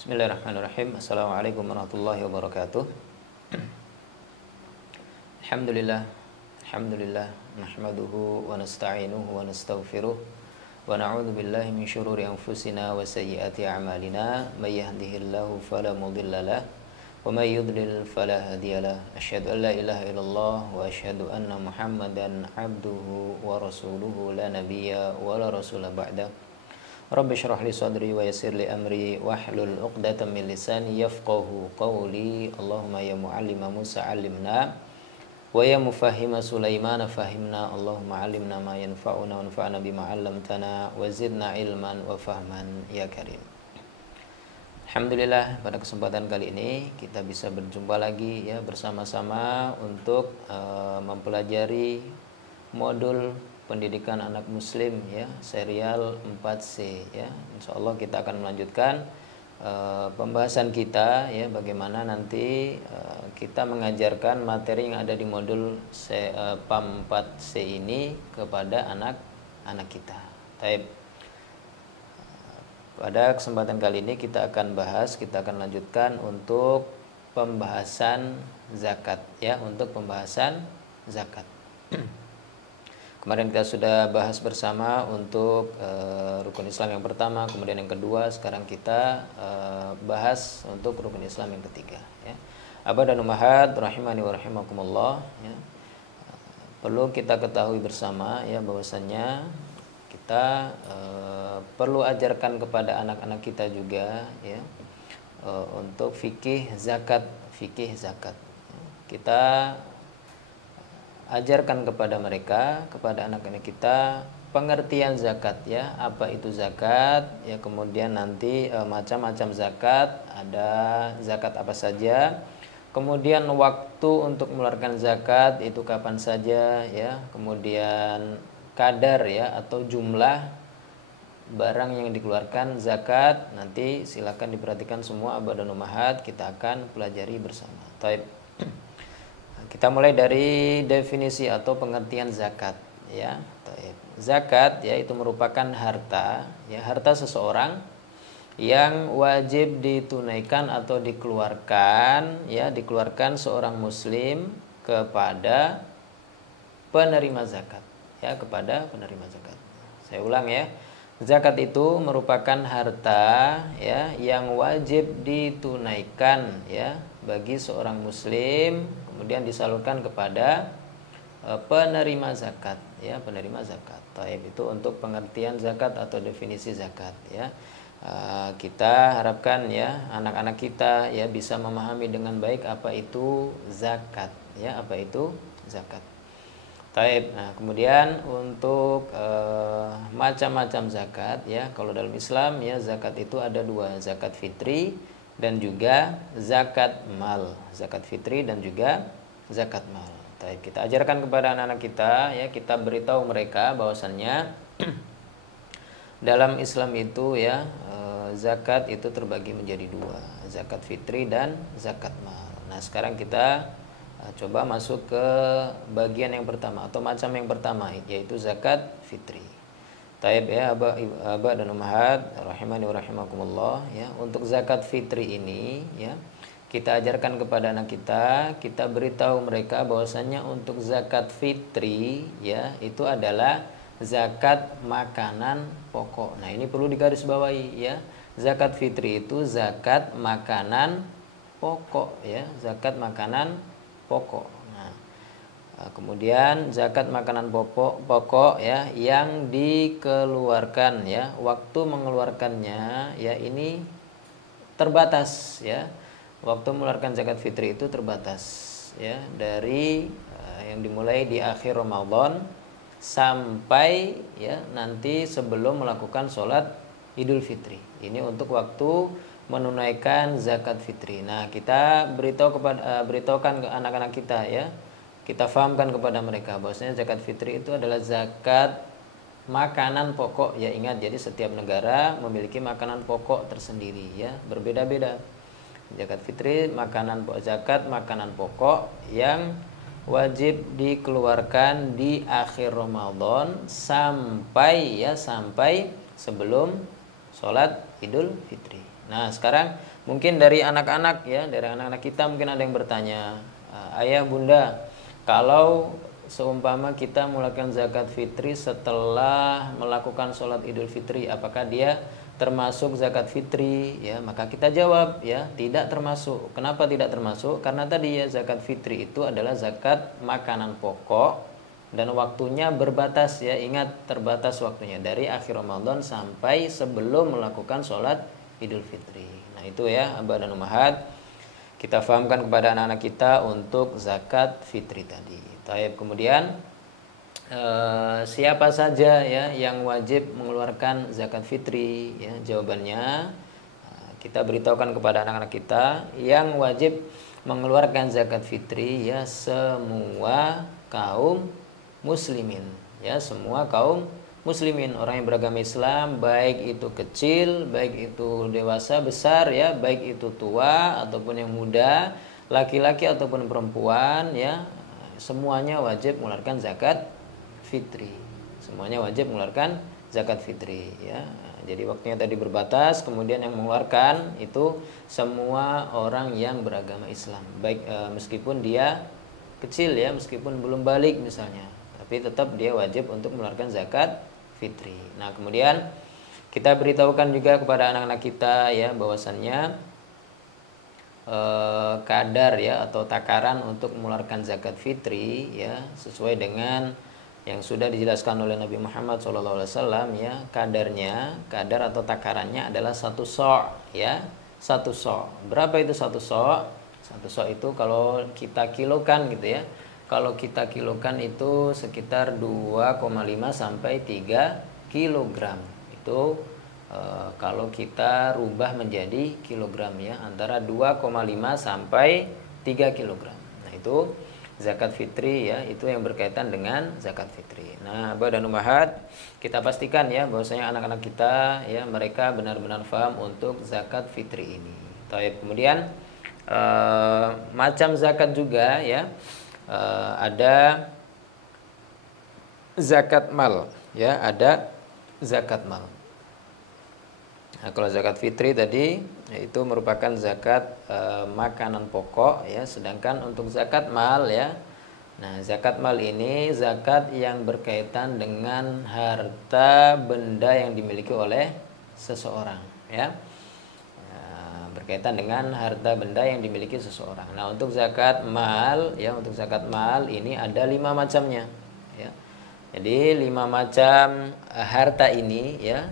Bismillahirrahmanirrahim. Assalamualaikum warahmatullahi wabarakatuh. Alhamdulillah. Alhamdulillah. Nahmaduhu wa nasta'inuhu wa nastaghfiruh. Wa na'udzu billahi min syururi anfusina wa sayyiati a'malina. May yahdihillahu fala mudilla lahu wa may yudlil fala hadiyalah. Asyhadu an la ilaha illallah wa asyhadu anna Muhammadan 'abduhu wa rasuluhu la nabiyya wa la rasula ba'da. Rabbi syrah li sadri wa yassir li amri wahlul 'uqdatam min lisani yafqahu qawli. Allahumma ya mu'allima Musa 'allimna wa ya mufahhima Sulaiman fahimna. Allahumma 'allimna ma yanfa'una wanfa'na bima 'allamtana wa zidna ilman wa fahman ya karim. Alhamdulillah, pada kesempatan kali ini kita bisa berjumpa lagi ya bersama-sama untuk mempelajari modul pendidikan anak muslim ya, serial 4C ya. Insyaallah kita akan melanjutkan pembahasan kita ya, bagaimana nanti kita mengajarkan materi yang ada di modul PAM 4C ini kepada anak-anak kita. Baik. Pada kesempatan kali ini kita akan lanjutkan untuk pembahasan zakat ya, untuk pembahasan zakat. Kemarin kita sudah bahas bersama untuk rukun Islam yang pertama, kemudian yang kedua, sekarang kita bahas untuk rukun Islam yang ketiga ya. Abah dan ummahat rahimani wa rahimakumullah ya. Perlu kita ketahui bersama ya, bahwasannya kita perlu ajarkan kepada anak-anak kita juga ya, untuk fikih zakat. Kita ajarkan kepada mereka, kepada anak-anak kita pengertian zakat ya, apa itu zakat ya, kemudian nanti macam-macam zakat, ada zakat apa saja, kemudian waktu untuk mengeluarkan zakat itu kapan saja ya, kemudian kadar ya atau jumlah barang yang dikeluarkan zakat. Nanti silakan diperhatikan semua abah dan ummahat, kita akan pelajari bersama. Taib. Kita mulai dari definisi atau pengertian zakat ya. Zakat ya itu merupakan harta ya, harta seseorang yang wajib ditunaikan atau dikeluarkan ya, dikeluarkan seorang muslim kepada penerima zakat ya, kepada penerima zakat. Saya ulang ya. Zakat itu merupakan harta ya yang wajib ditunaikan ya bagi seorang muslim, kemudian disalurkan kepada penerima zakat ya, penerima zakat. Taib, itu untuk pengertian zakat atau definisi zakat ya. Kita harapkan ya anak-anak kita ya bisa memahami dengan baik apa itu zakat ya, apa itu zakat. Taib. Nah, kemudian untuk macam-macam zakat ya, kalau dalam Islam ya zakat itu ada dua, zakat fitri dan juga zakat mal. Zakat fitri dan juga zakat mal. Taib. Kita ajarkan kepada anak-anak kita ya, kita beritahu mereka bahwasannya dalam Islam itu ya zakat itu terbagi menjadi dua, zakat fitri dan zakat mal. Nah, sekarang kita coba masuk ke bagian yang pertama atau macam yang pertama, yaitu zakat fitri. Taib ya abah dan ummahat rahimani wa rahimakumullah ya. Untuk zakat fitri ini ya, kita ajarkan kepada anak kita beritahu mereka bahwasannya untuk zakat fitri ya itu adalah zakat makanan pokok. Nah, ini perlu digarisbawahi ya. Zakat fitri itu zakat makanan pokok ya, zakat makanan pokok. Nah, kemudian zakat makanan pokok ya yang dikeluarkan ya, waktu mengeluarkannya ya ini terbatas ya. Waktu mengeluarkan zakat fitri itu terbatas ya, dari yang dimulai di akhir Ramadan sampai ya nanti sebelum melakukan sholat Idul Fitri. Ini untuk waktu menunaikan zakat fitri. Nah, kita beritahukan ke anak-anak kita ya. Kita fahamkan kepada mereka bahwasanya zakat fitri itu adalah zakat makanan pokok ya. Ingat, jadi setiap negara memiliki makanan pokok tersendiri ya, berbeda-beda. Zakat fitri zakat makanan pokok yang wajib dikeluarkan di akhir Ramadan sampai sebelum sholat Idul Fitri. Nah, sekarang mungkin dari anak-anak ya, dari anak-anak kita mungkin ada yang bertanya, ayah bunda, kalau seumpama kita melakukan zakat fitri setelah melakukan sholat idul fitri, apakah dia termasuk zakat fitri? Ya, maka kita jawab ya, tidak termasuk. Kenapa tidak termasuk? Karena tadi ya, zakat fitri itu adalah zakat makanan pokok dan waktunya berbatas ya, ingat terbatas waktunya dari akhir Ramadan sampai sebelum melakukan sholat idul fitri. Nah itu ya abah dan ummahat, kita fahamkan kepada anak-anak kita untuk zakat fitri tadi. Taib. Kemudian siapa saja ya yang wajib mengeluarkan zakat fitri ya, jawabannya kita beritahukan kepada anak-anak kita yang wajib mengeluarkan zakat fitri ya, semua kaum muslimin ya, semua kaum muslimin, orang yang beragama Islam, baik itu kecil, baik itu dewasa, besar ya, baik itu tua ataupun yang muda, laki-laki ataupun perempuan ya, semuanya wajib mengeluarkan zakat fitri. Semuanya wajib mengeluarkan zakat fitri ya. Jadi waktunya tadi berbatas, kemudian yang mengeluarkan itu semua orang yang beragama Islam, baik meskipun dia kecil ya, meskipun belum balik misalnya, tapi tetap dia wajib untuk mengeluarkan zakat fitri. Nah, kemudian kita beritahukan juga kepada anak-anak kita ya, bahwasannya kadar ya atau takaran untuk mengeluarkan zakat fitri ya, sesuai dengan yang sudah dijelaskan oleh Nabi Muhammad SAW ya, kadar atau takarannya adalah 1 so' ya, 1 so'. Berapa itu 1 so'? 1 so' itu kalau kita kilokan gitu ya, kalau kita kilokan itu sekitar 2,5 sampai 3 kilogram. Itu kalau kita rubah menjadi kilogram ya, antara 2,5 sampai 3 kilogram. Nah itu zakat fitri ya, itu yang berkaitan dengan zakat fitri. Nah abah dan ummahat, kita pastikan ya bahwasanya anak-anak kita ya, mereka benar-benar paham untuk zakat fitri ini. Taib. Kemudian macam zakat juga ya, ada zakat mal ya, ada zakat mal. Nah, kalau zakat fitri tadi itu merupakan zakat makanan pokok ya, sedangkan untuk zakat mal ya, nah zakat mal ini zakat yang berkaitan dengan harta benda yang dimiliki oleh seseorang ya, berkaitan dengan harta benda yang dimiliki seseorang. Nah untuk zakat mal ya, untuk zakat mal ini ada 5 macamnya ya. Jadi 5 macam harta ini ya,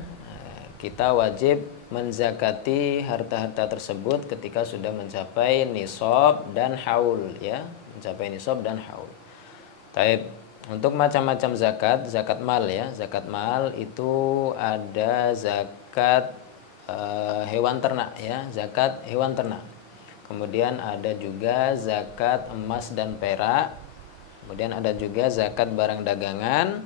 kita wajib menzakati harta-harta tersebut ketika sudah mencapai nisab dan haul ya, mencapai nisab dan haul. Taib. Untuk macam-macam zakat, zakat mal ya, zakat mal itu ada zakat hewan ternak ya, zakat hewan ternak. Kemudian ada juga zakat emas dan perak. Kemudian ada juga zakat barang dagangan.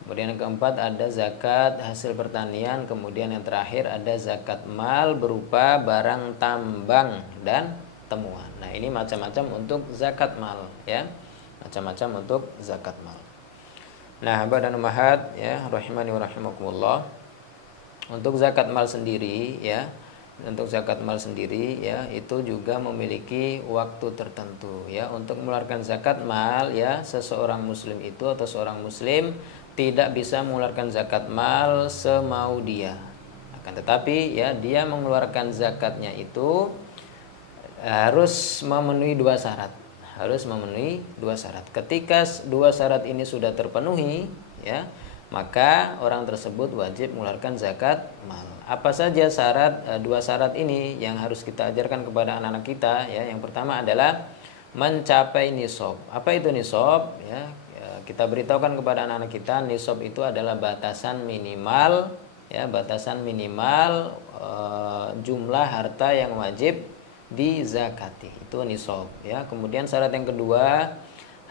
Kemudian yang keempat ada zakat hasil pertanian. Kemudian yang terakhir ada zakat mal berupa barang tambang dan temuan. Nah ini macam-macam untuk zakat mal ya, macam-macam untuk zakat mal. Nah abah dan ummahat ya, rahimani wa rahimakumullah, untuk zakat mal sendiri ya, untuk zakat mal sendiri ya, itu juga memiliki waktu tertentu ya. Untuk mengeluarkan zakat mal ya, seseorang muslim itu atau seorang muslim tidak bisa mengeluarkan zakat mal semau dia. Akan tetapi ya, dia mengeluarkan zakatnya itu harus memenuhi 2 syarat. Harus memenuhi 2 syarat. Ketika 2 syarat ini sudah terpenuhi ya, maka orang tersebut wajib mengeluarkan zakat mal. Apa saja syarat 2 syarat ini yang harus kita ajarkan kepada anak-anak kita ya? Yang pertama adalah mencapai nisab. Apa itu nisab ya? Kita beritahukan kepada anak-anak kita, nisab itu adalah batasan minimal ya, batasan minimal jumlah harta yang wajib dizakati, itu nisab ya. Kemudian syarat yang kedua,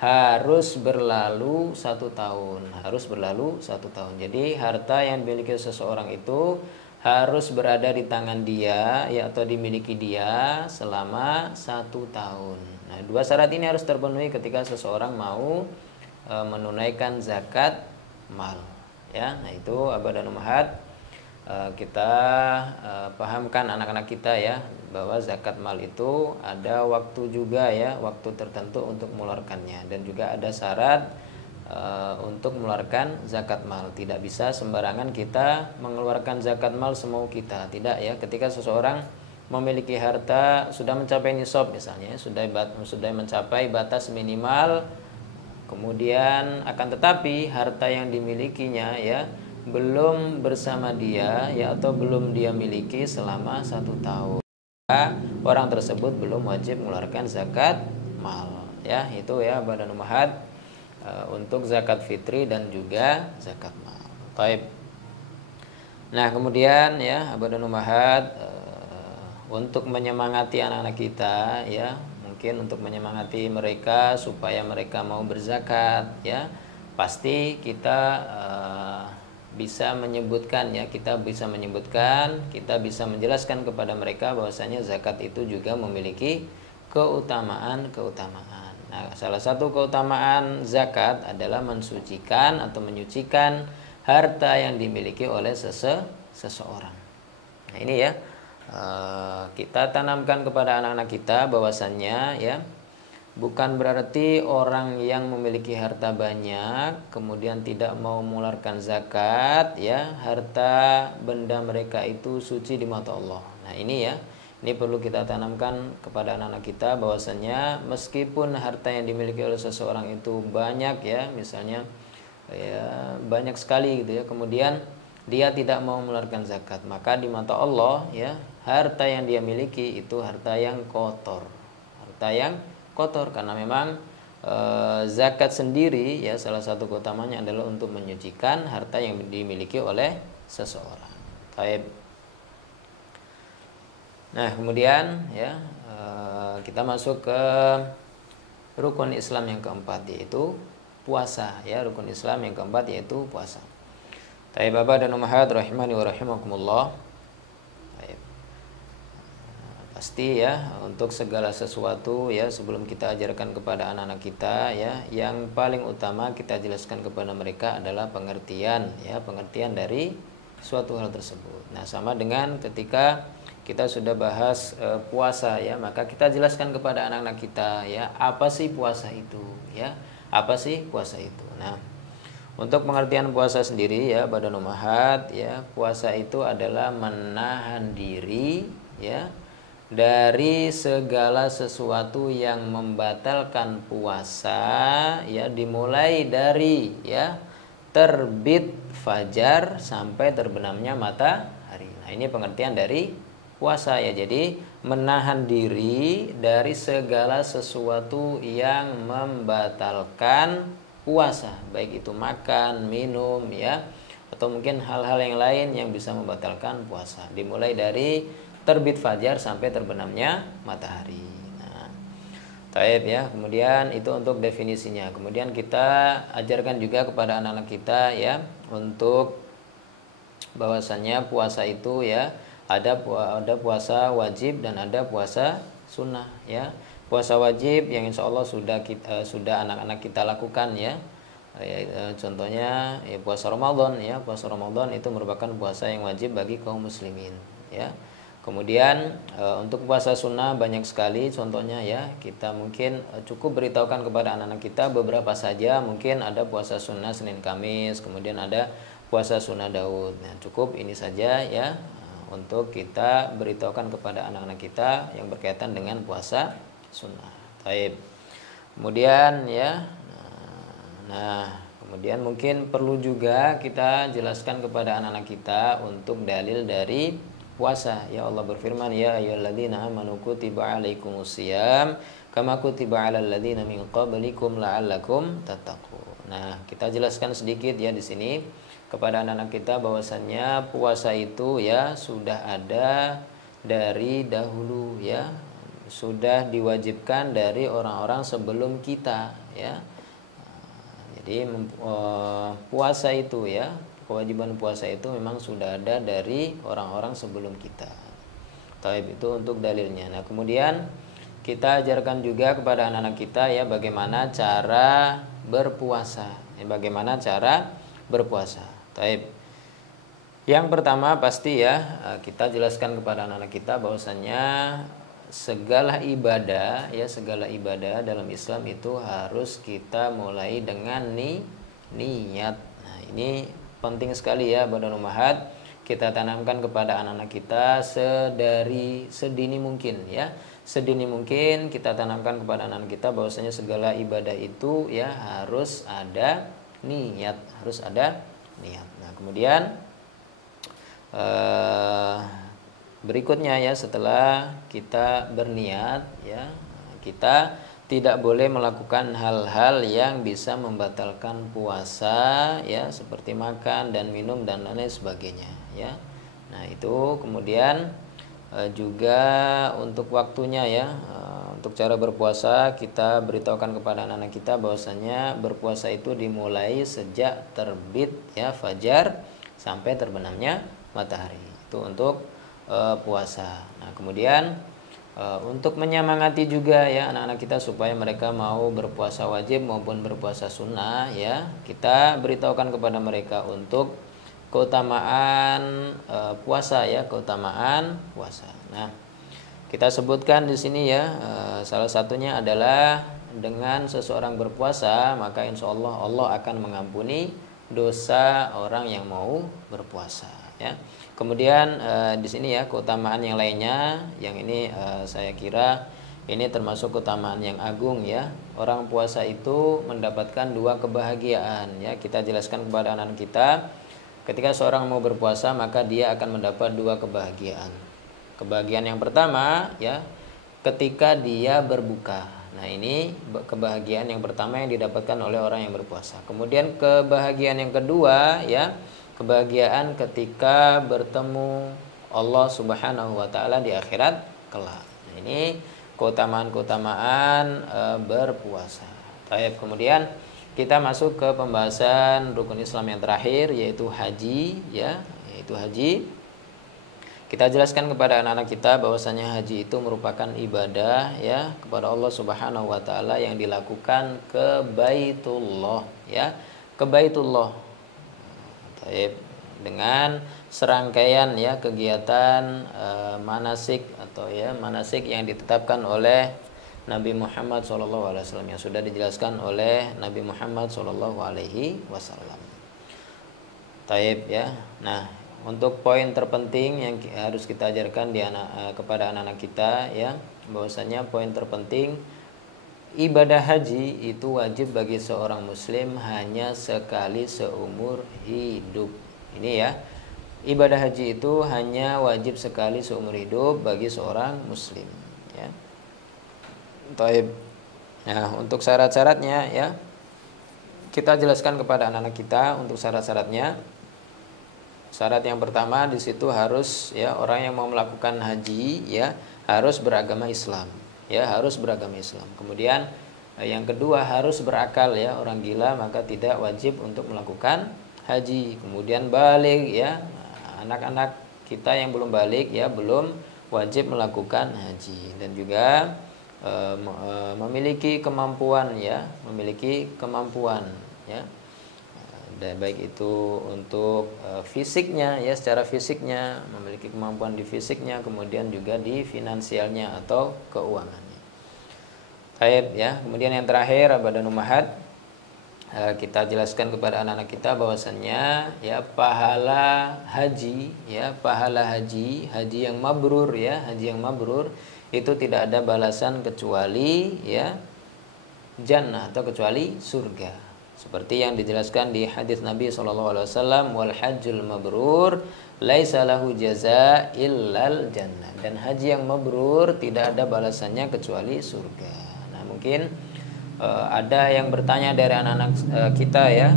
harus berlalu 1 tahun, harus berlalu 1 tahun. Jadi harta yang dimiliki seseorang itu harus berada di tangan dia ya, atau dimiliki dia selama 1 tahun. Nah 2 syarat ini harus terpenuhi ketika seseorang mau menunaikan zakat mal ya. Nah itu abah dan ummahat, kita pahamkan anak-anak kita ya bahwa zakat mal itu ada waktu juga ya, waktu tertentu untuk mengeluarkannya, dan juga ada syarat untuk mengeluarkan zakat mal. Tidak bisa sembarangan kita mengeluarkan zakat mal semau kita, tidak ya. Ketika seseorang memiliki harta sudah mencapai nisab misalnya, sudah mencapai batas minimal, kemudian akan tetapi harta yang dimilikinya ya belum bersama dia ya, atau belum dia miliki selama 1 tahun, orang tersebut belum wajib mengeluarkan zakat mal ya. Itu ya badan umahat untuk zakat fitri dan juga zakat mal. Baik. Nah kemudian ya badan umahat untuk menyemangati anak-anak kita ya, mungkin untuk menyemangati mereka supaya mereka mau berzakat ya, pasti kita bisa menyebutkan ya, kita bisa menjelaskan kepada mereka bahwasanya zakat itu juga memiliki keutamaan. Nah, salah satu keutamaan zakat adalah mensucikan atau menyucikan harta yang dimiliki oleh seseorang. Nah, ini ya kita tanamkan kepada anak-anak kita bahwasannya ya, bukan berarti orang yang memiliki harta banyak kemudian tidak mau mengeluarkan zakat ya, harta benda mereka itu suci di mata Allah. Nah ini ya, ini perlu kita tanamkan kepada anak-anak kita bahwasannya meskipun harta yang dimiliki oleh seseorang itu banyak ya, misalnya ya banyak sekali gitu ya, kemudian dia tidak mau mengeluarkan zakat, maka di mata Allah ya, harta yang dia miliki itu harta yang kotor, karena memang zakat sendiri ya, salah satu keutamanya adalah untuk menyucikan harta yang dimiliki oleh seseorang. Baik. Nah kemudian ya kita masuk ke rukun Islam yang keempat, yaitu puasa ya. Rukun Islam yang keempat yaitu puasa. Baik Bapak dan Ummahat rahimani wa rahimakumullah. Pasti ya, untuk segala sesuatu ya, sebelum kita ajarkan kepada anak-anak kita ya, yang paling utama kita jelaskan kepada mereka adalah pengertian ya, pengertian dari suatu hal tersebut. Nah sama dengan ketika kita sudah bahas puasa ya, maka kita jelaskan kepada anak-anak kita ya, apa sih puasa itu ya, apa sih puasa itu. Nah untuk pengertian puasa sendiri ya badan umahat ya, puasa itu adalah menahan diri ya dari segala sesuatu yang membatalkan puasa ya, dimulai dari ya terbit fajar sampai terbenamnya matahari. Nah ini pengertian dari puasa ya. Jadi menahan diri dari segala sesuatu yang membatalkan puasa, baik itu makan, minum ya, atau mungkin hal-hal yang lain yang bisa membatalkan puasa, dimulai dari terbit fajar sampai terbenamnya matahari. Nah, taib ya. Kemudian itu untuk definisinya. Kemudian kita ajarkan juga kepada anak-anak kita ya, untuk bahwasannya puasa itu ya ada puasa wajib dan ada puasa sunnah ya. Puasa wajib yang insya Allah sudah anak-anak kita lakukan ya. Contohnya ya puasa Ramadan ya. Puasa Ramadan itu merupakan puasa yang wajib bagi kaum muslimin ya. Kemudian untuk puasa sunnah banyak sekali contohnya ya. Kita mungkin cukup beritahukan kepada anak-anak kita beberapa saja. Mungkin ada puasa sunnah Senin Kamis, kemudian ada puasa sunnah Daud. Nah cukup ini saja ya, untuk kita beritahukan kepada anak-anak kita yang berkaitan dengan puasa sunnah. Baik. Kemudian ya, kemudian mungkin perlu juga kita jelaskan kepada anak-anak kita untuk dalil dari puasa ya. Allah berfirman ya ayyuhalladzina amanu kutiba alaikumusiyam kama kutiba alal ladzina min qablikum la'allakum tattaqun. Nah, kita jelaskan sedikit ya di sini kepada anak-anak kita bahwasannya puasa itu ya sudah ada dari dahulu ya, sudah diwajibkan dari orang-orang sebelum kita ya. Jadi puasa itu ya, kewajiban puasa itu memang sudah ada dari orang-orang sebelum kita. Taib itu untuk dalilnya. Nah kemudian kita ajarkan juga kepada anak-anak kita ya bagaimana cara berpuasa. Bagaimana cara berpuasa. Taib. Yang pertama pasti ya kita jelaskan kepada anak-anak kita bahwasannya segala ibadah ya, segala ibadah dalam Islam itu harus kita mulai dengan niat. Nah, ini penting sekali ya Badal Ummahat, kita tanamkan kepada anak-anak kita sedini mungkin ya. Sedini mungkin kita tanamkan kepada anak-anak kita bahwasanya segala ibadah itu ya harus ada niat, harus ada niat. Nah, kemudian berikutnya ya, setelah kita berniat ya, kita tidak boleh melakukan hal-hal yang bisa membatalkan puasa ya, seperti makan dan minum dan lain sebagainya ya. Nah, itu kemudian juga untuk waktunya ya, untuk cara berpuasa kita beritahukan kepada anak-anak kita bahwasanya berpuasa itu dimulai sejak terbit ya fajar sampai terbenamnya matahari. Itu untuk puasa. Nah, kemudian untuk menyemangati juga ya anak-anak kita supaya mereka mau berpuasa wajib maupun berpuasa sunnah ya, kita beritahukan kepada mereka untuk keutamaan puasa ya, keutamaan puasa. Nah, kita sebutkan di sini ya, salah satunya adalah dengan seseorang berpuasa maka insya Allah Allah akan mengampuni dosa orang yang mau berpuasa ya. Kemudian di sini ya keutamaan yang lainnya, yang ini saya kira ini termasuk keutamaan yang agung ya. Orang puasa itu mendapatkan dua kebahagiaan ya. Kita jelaskan kepada anak-anak kita, ketika seorang mau berpuasa maka dia akan mendapat dua kebahagiaan. Kebahagiaan yang pertama ya, ketika dia berbuka. Nah, ini kebahagiaan yang pertama yang didapatkan oleh orang yang berpuasa. Kemudian kebahagiaan yang kedua ya, kebahagiaan ketika bertemu Allah Subhanahu wa taala di akhirat kelak. Nah, ini keutamaan-keutamaan berpuasa. Baik, kemudian kita masuk ke pembahasan rukun Islam yang terakhir yaitu haji ya, yaitu haji. Kita jelaskan kepada anak-anak kita bahwasanya haji itu merupakan ibadah ya kepada Allah Subhanahu wa taala yang dilakukan ke Baitullah ya, ke Baitullah. Dengan serangkaian ya kegiatan manasik atau ya manasik yang ditetapkan oleh Nabi Muhammad SAW yang sudah dijelaskan oleh Nabi Muhammad SAW. Taib ya. Nah, untuk poin terpenting yang harus kita ajarkan kepada anak-anak kita ya, bahwasanya poin terpenting ibadah haji itu wajib bagi seorang muslim hanya sekali seumur hidup. Ini ya, ibadah haji itu hanya wajib sekali seumur hidup bagi seorang muslim ya. Taib. Nah, untuk syarat-syaratnya ya, kita jelaskan kepada anak-anak kita untuk syarat-syaratnya. Syarat yang pertama di situ harus ya, orang yang mau melakukan haji ya harus beragama Islam ya, harus beragama Islam. Kemudian yang kedua harus berakal ya, orang gila maka tidak wajib untuk melakukan haji. Kemudian balik ya, anak-anak kita yang belum balik ya belum wajib melakukan haji, dan juga memiliki kemampuan ya, memiliki kemampuan ya, dan baik itu untuk fisiknya ya, secara fisiknya memiliki kemampuan di fisiknya, kemudian juga di finansialnya atau keuangannya. Baik ya, kemudian yang terakhir Badan Ummahat, kita jelaskan kepada anak-anak kita bahwasannya ya pahala haji ya, pahala haji yang mabrur ya, haji yang mabrur itu tidak ada balasan kecuali ya jannah atau kecuali surga, seperti yang dijelaskan di hadis Nabi SAW, wal hajjul mabrur laisa lahu jazaa illal jannah, dan haji yang mabrur tidak ada balasannya kecuali surga. Nah, mungkin ada yang bertanya dari anak-anak kita ya,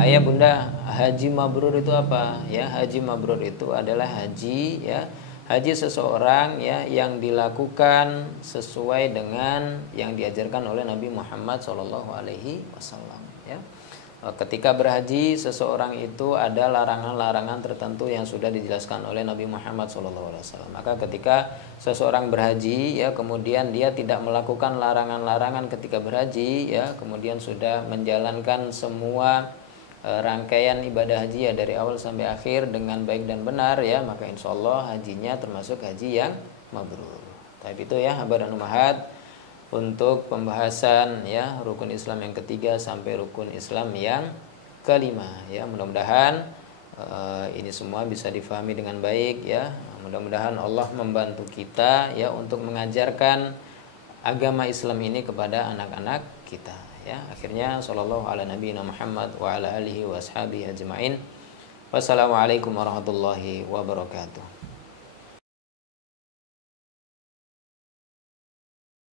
ayah bunda, haji mabrur itu apa ya? Haji mabrur itu adalah haji ya, haji seseorang ya yang dilakukan sesuai dengan yang diajarkan oleh Nabi Muhammad SAW ya. Ketika berhaji seseorang itu ada larangan-larangan tertentu yang sudah dijelaskan oleh Nabi Muhammad SAW. Maka ketika seseorang berhaji ya, kemudian dia tidak melakukan larangan-larangan ketika berhaji ya, kemudian sudah menjalankan semua rangkaian ibadah haji ya dari awal sampai akhir dengan baik dan benar ya, maka insya Allah hajinya termasuk haji yang mabrur. Tapi itu ya hamba dan ummahat untuk pembahasan ya rukun Islam yang ketiga sampai rukun Islam yang kelima ya. Mudah-mudahan ini semua bisa difahami dengan baik ya. Mudah-mudahan Allah membantu kita ya untuk mengajarkan agama Islam ini kepada anak-anak kita ya. Akhirnya sallallahu ala nabiyina Muhammad wa ala alihi wa ashabihi ajmain. Wassalamualaikum warahmatullahi wabarakatuh.